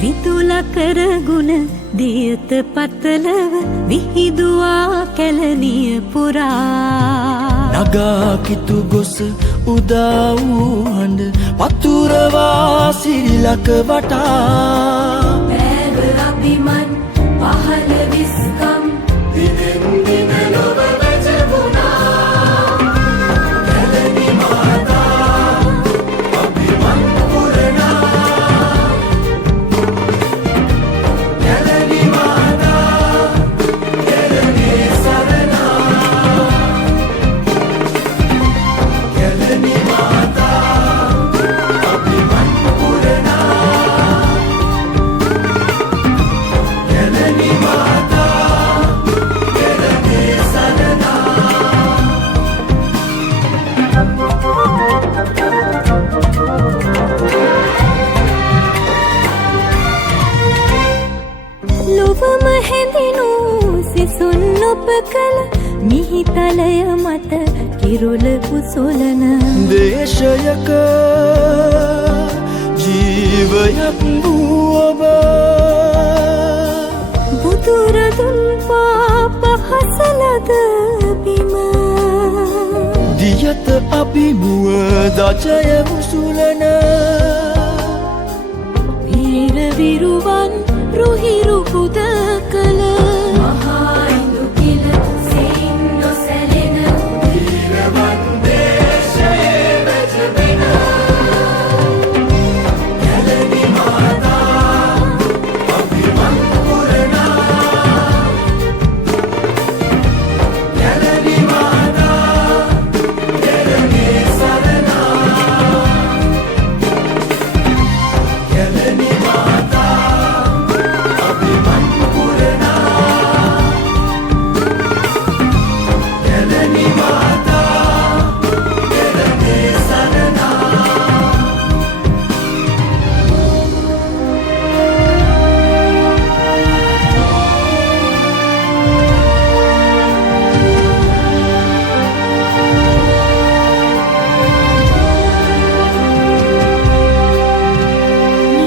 විතුල කරගුණ දියත පතලව විහිදුවා කැලණිය පුරා නගා කිතු ගොස් උදා වූ හඬ වතුරවා සිරිලක වටා බෑව අභිමන් පහළ විස්කම් දිනෙන් දින ලොව වැජඹුණා කැලණි මාතා අභිමන් පුරනා කැලණි මාතා කැලණි සරණා කැලණි මාතා අභිමන් පුරනා කැලණි මාතා කැලණි සරණා ලොවම හැඳිනු සිසුන් ඔප කළ මිහිතලය මත කිරුල උසුලන දේශයක ජීවයක් වූ ඔබ බුදුරදුන් පාප හසලද බිම දියත අභිමුව දජය උසුලන වීර විරුවන් රුහිරු පුද කළ මහා ඉඳු කිල සෙයින් නොසැලෙන වීරවන් දේශයේ වැජඹෙන කැලණි මාතා අභිමන් පුරනා කැලණි මාතා කැලණි සරණා කැලණි මාතා අභිමන් පුරනා කැලණි මාතා කැලණි සරණා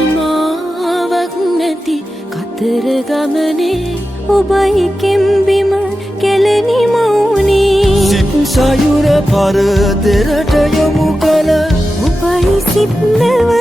නිමාවක් නැති කතර ගමනේ ඔබයි කෙම්බිම කැලණි මවුනේ සිත් සයුර පරදරට යොමු කළ ඔබයි සිත්නව